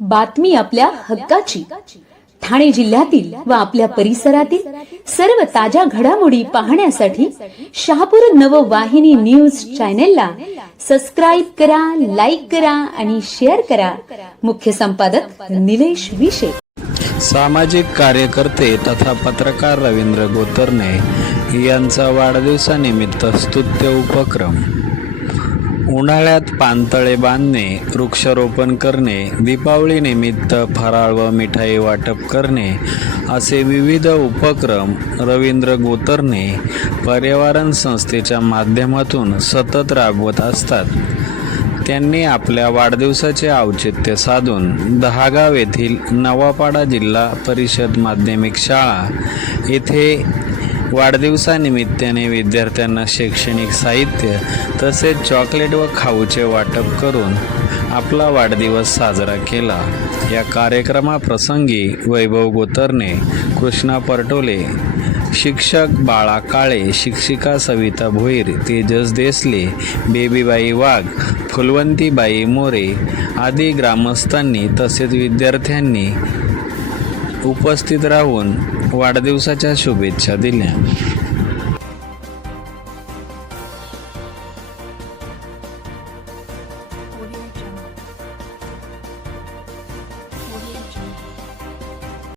बातमी आपल्या हक्काची. ठाणे जिल्ह्यातील व आपल्या परिसरातील सर्व ताज्या घडामोडी पाहण्यासाठी शहापूर नववाहिनी न्यूज चॅनेलला सबस्क्राईब करा लाईक करा आणि शेअर करा. मुख्य संपादक निलेश विशे. सामाजिक कार्यकर्ते तथा पत्रकार रवींद्र गोतरणे यांचा वाढदिवसानिमित्त स्तुत्य उपक्रम. उन्हाळ्यात पानतळे बांधणे वृक्षारोपण करणे दीपावलीनिमित्त फराळ व मिठाई वाटप करणे असे विविध उपक्रम रवींद्र गोतरणे पर्यावरण संस्थेच्या माध्यमातून सतत राबवत असतात. त्यांनी आपल्या वाढदिवसाचे औचित्य साधून दहागाव येथील नवापाडा जिल्हा परिषद माध्यमिक शाळा येथे वाढदिवसानिमित्ताने विद्यार्थ्यांना शैक्षणिक साहित्य तसेच चॉकलेट व खाऊचे वाटप करून आपला वाढदिवस साजरा केला. या कार्यक्रमाप्रसंगी वैभव गोतरने कृष्णा परटोले शिक्षक बाळा काळे शिक्षिका सविता भोईर तेजस देसले बेबीबाई वाघ फुलवंतीबाई मोरे आदी ग्रामस्थांनी तसेच विद्यार्थ्यांनी उपस्थित राहून वाढदिवसाच्या शुभेच्छा दिल्या.